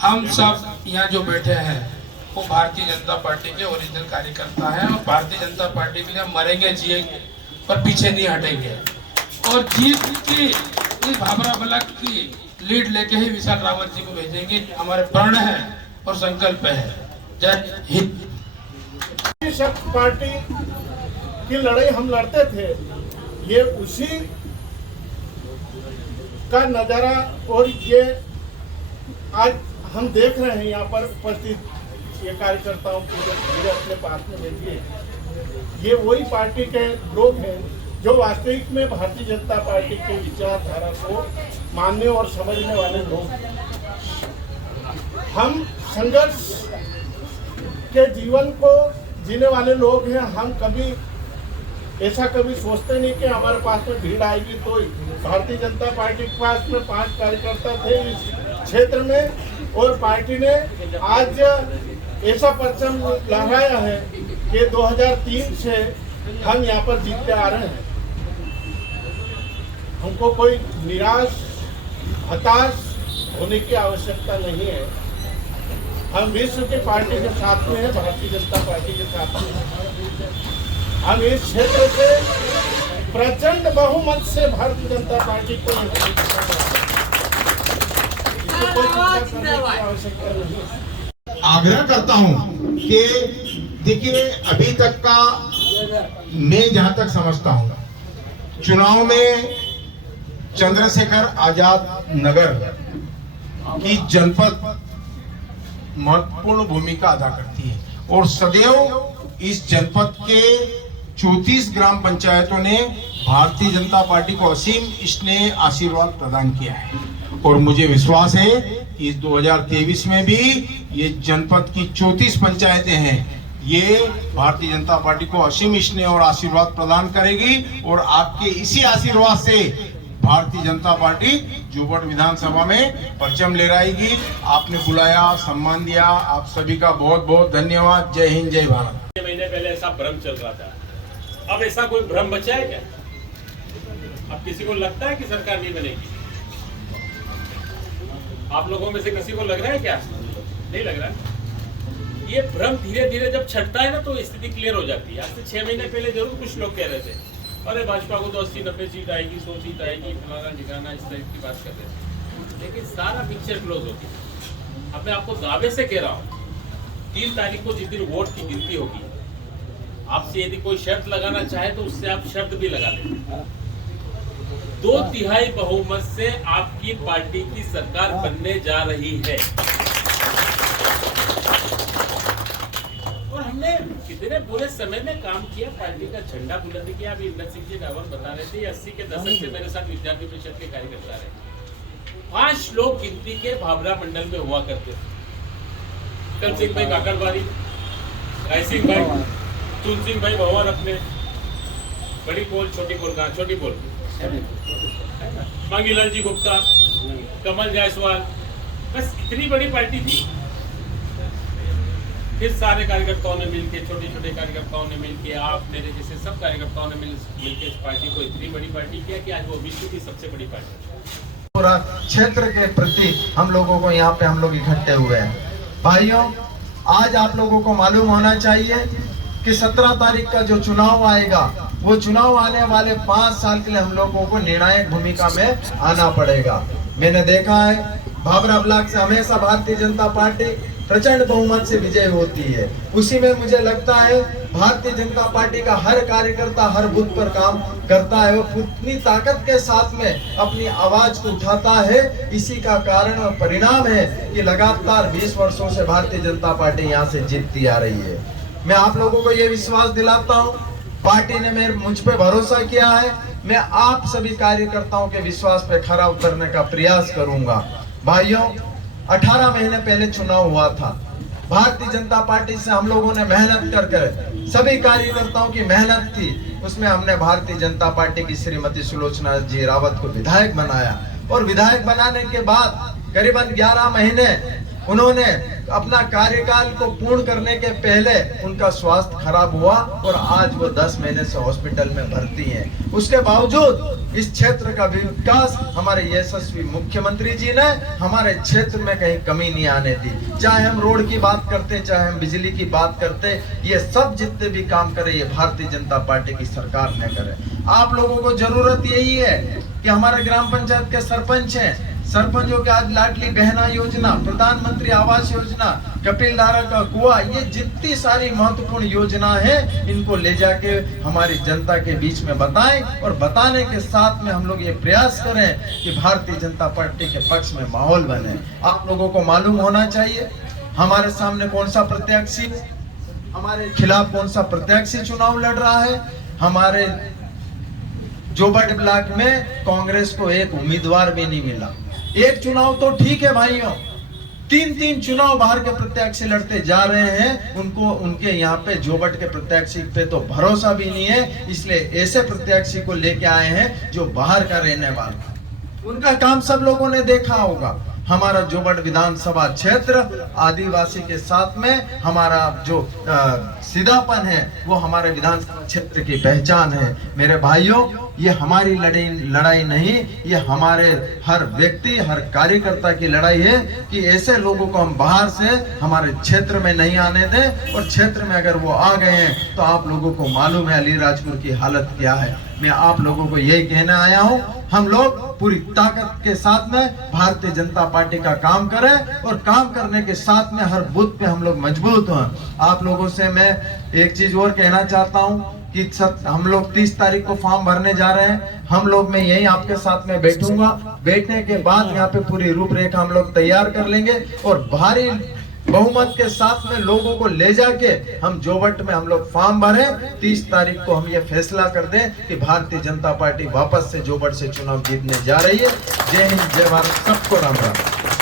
हम सब यहाँ जो बैठे हैं वो भारतीय जनता पार्टी के ओरिजिनल कार्यकर्ता हैं और भारतीय जनता पार्टी के लिए हम मरेंगे जिएंगे पर पीछे नहीं हटेंगे। और जीत की इस भाभरा ब्लॉक की लीड लेके ही विशाल रावत जी को भेजेंगे, हमारे प्रण है और संकल्प है। जय हिंद। शक्ति पार्टी की लड़ाई हम लड़ते थे, ये उसी का नजारा और ये आज हम देख रहे हैं यहाँ पर उपस्थित ये कार्यकर्ताओं को जो अपने पास में बैठिए, ये वही पार्टी के लोग हैं जो वास्तविक में भारतीय जनता पार्टी के विचारधारा को मानने और समझने वाले लोग हैं। हम संघर्ष के जीवन को जीने वाले लोग हैं। हम कभी ऐसा कभी सोचते नहीं कि हमारे पास में भीड़ आएगी। तो भारतीय जनता पार्टी के पास में 5 कार्यकर्ता थे इस क्षेत्र में और पार्टी ने आज ऐसा परचम लहराया है कि 2003 से हम यहाँ पर जीतते आ रहे हैं। हमको कोई निराश हताश होने की आवश्यकता नहीं है। हम विश्व की पार्टी के साथ में है, भारतीय जनता पार्टी के साथ में है। हम इस क्षेत्र से प्रचंड बहुमत से भारतीय जनता पार्टी को आवश्यकता नहीं है। आग्रह करता हूं कि देखिए, अभी तक का मैं जहां तक समझता हूं, चुनाव में चंद्रशेखर आजाद नगर की जनपद महत्वपूर्ण भूमिका अदा करती है और सदैव इस जनपद के 34 ग्राम पंचायतों ने भारतीय जनता पार्टी को असीम स्नेह आशीर्वाद प्रदान किया है। और मुझे विश्वास है कि इस 2023 में भी ये जनपद की 34 पंचायतें हैं, ये भारतीय जनता पार्टी को असीम स्नेह और आशीर्वाद प्रदान करेगी। और आपके इसी आशीर्वाद से भारतीय जनता पार्टी जुब्बड़ विधानसभा में परचम लहराएगी। आपने बुलाया, सम्मान दिया, आप सभी का बहुत बहुत धन्यवाद। जय हिंद, जय भारत। महीने पहले ऐसा भ्रम चल रहा था, अब ऐसा कोई भ्रम बचा है क्या? अब किसी को लगता है कि सरकार नहीं बनेगी? आप लोगों में से किसी को लग रहा है क्या? नहीं लग रहा है। ये भ्रम धीरे धीरे जब छटता है ना तो स्थिति क्लियर हो जाती है। आज से 6 महीने पहले जरूर कुछ लोग कह रहे थे, अरे भाजपा को तो 80-90 सीट आएगी, 100 सीट आएगी, फलाना ठिकाना, इस टाइप की बात कर रहे थे। लेकिन सारा पिक्चर क्लोज होती है। अब मैं आपको दावे से कह रहा हूँ, 3 तारीख को जिस दिन वोट की गिनती होगी, आपसे यदि कोई शर्त लगाना चाहे तो उससे आप शर्त भी लगा लें। 2/3 बहुमत से आपकी पार्टी की सरकार बनने जा रही है। और हमने कितने बुरे समय में काम किया, पार्टी का झंडा बुलंद किया। अभी इंद्र सिंह जी डावर बता रहे थे, 80 के दशक से मेरे साथ विद्यार्थी परिषद के कार्यकर्ता रहे। 5 लोग गिनती के भाभरा मंडल में हुआ करते थे। कल सिंह भाई काकड़बारी, राय सिंह भाई, चुन सिंह भाई भवन, अपने बड़ी पोल, छोटी पोल, कहाँ छोटी पोल, मांगीलाल जी गुप्ता, कमल जायसवाल, बस इतनी बड़ी पार्टी थी। फिर सारे कार्यकर्ताओं ने मिलके, छोटे छोटे कार्यकर्ताओं ने मिलके, आप मेरे जैसे सब कार्यकर्ताओं ने मिलके इस पार्टी को इतनी बड़ी पार्टी किया कि आज वो विश्व की सबसे बड़ी पार्टी। पूरा क्षेत्र के प्रति हम लोगों को यहाँ पे हम लोग इकट्ठे हुए हैं। भाइयों, आज आप लोगों को मालूम होना चाहिए कि 17 तारीख का जो चुनाव आएगा, वो चुनाव आने वाले 5 साल के लिए हम लोगों को निर्णायक भूमिका में आना पड़ेगा। मैंने देखा है भाभरा ब्लॉक से हमेशा भारतीय जनता पार्टी प्रचंड बहुमत से विजय होती है। उसी में मुझे लगता है भारतीय जनता पार्टी का हर कार्यकर्ता हर बूथ पर काम करता है, वो पूरी ताकत के साथ में अपनी आवाज को उठाता है। इसी का कारण और परिणाम है कि लगातार 20 वर्षों से भारतीय जनता पार्टी यहाँ से जीतती आ रही है। मैं आप लोगों को ये विश्वास दिलाता हूँ, पार्टी ने मुझ पे भरोसा किया है। मैं आप सभी कार्यकर्ताओं के विश्वास पे खरा उतरने का प्रयास करूंगा। भाइयों, 18 महीने पहले चुनाव हुआ था। भारतीय जनता पार्टी से हम लोगों ने मेहनत कर सभी कार्यकर्ताओं की मेहनत थी, उसमें हमने भारतीय जनता पार्टी की श्रीमती सुलोचना जी रावत को विधायक बनाया। और विधायक बनाने के बाद करीबन 11 महीने उन्होंने अपना कार्यकाल को पूर्ण करने के पहले उनका स्वास्थ्य खराब हुआ और आज वो 10 महीने से हॉस्पिटल में भर्ती हैं। उसके बावजूद इस क्षेत्र का विकास हमारे यशस्वी मुख्यमंत्री जी ने हमारे क्षेत्र में कहीं कमी नहीं आने दी। चाहे हम रोड की बात करते, चाहे हम बिजली की बात करते, ये सब जितने भी काम करे ये भारतीय जनता पार्टी की सरकार ने करे। आप लोगों को जरूरत यही है कि हमारे ग्राम पंचायत के सरपंच हैं, सरपंचों के आज लाडली बहना योजना, प्रधानमंत्री आवास योजना, कपिल धारा का कुआं, ये जितनी सारी महत्वपूर्ण योजना है इनको ले जाके हमारी जनता के बीच में बताएं और बताने के साथ में हम लोग ये प्रयास करें कि भारतीय जनता पार्टी के पक्ष में माहौल बने। आप लोगों को मालूम होना चाहिए हमारे सामने कौन सा प्रत्याशी, हमारे खिलाफ कौन सा प्रत्याशी चुनाव लड़ रहा है। हमारे जोबट ब्लॉक में कांग्रेस को एक उम्मीदवार भी नहीं मिला। एक चुनाव तो ठीक है भाइयों, 3 चुनाव बाहर के प्रत्याशी लड़ते जा रहे हैं, उनको उनके यहाँ पे जोबट के प्रत्याशी पे तो भरोसा भी नहीं है, इसलिए ऐसे प्रत्याशी को लेके आए हैं जो बाहर का रहने वाला। उनका काम सब लोगों ने देखा होगा। हमारा जोबट विधानसभा क्षेत्र आदिवासी के साथ में हमारा जो सीधापन है वो हमारे विधानसभा क्षेत्र की पहचान है। मेरे भाइयों, ये हमारी लड़ाई नहीं, ये हमारे हर व्यक्ति, हर कार्यकर्ता की लड़ाई है कि ऐसे लोगों को हम बाहर से हमारे क्षेत्र में नहीं आने दें, और क्षेत्र में अगर वो आ गए हैं तो आप लोगों को मालूम है अलीराजपुर की हालत क्या है। मैं आप लोगों को यही कहने आया हूं, हम लोग पूरी ताकत के साथ में भारतीय जनता पार्टी का काम करें और काम करने के साथ में हर बूथ पे हम लोग मजबूत हों। आप लोगों से मैं एक चीज और कहना चाहता हूं कि हम लोग 30 तारीख को फॉर्म भरने जा रहे हैं। हम लोग, मैं यही आपके साथ में बैठूंगा, बैठने के बाद यहाँ पे पूरी रूपरेखा हम लोग तैयार कर लेंगे और भारी बहुमत के साथ में लोगों को ले जाके हम जोबट में हम लोग फॉर्म भरें। 30 तारीख को हम ये फैसला कर दें कि भारतीय जनता पार्टी वापस से जोबट से चुनाव जीतने जा रही है। जय हिंद, जय भारत, सबको राम राम।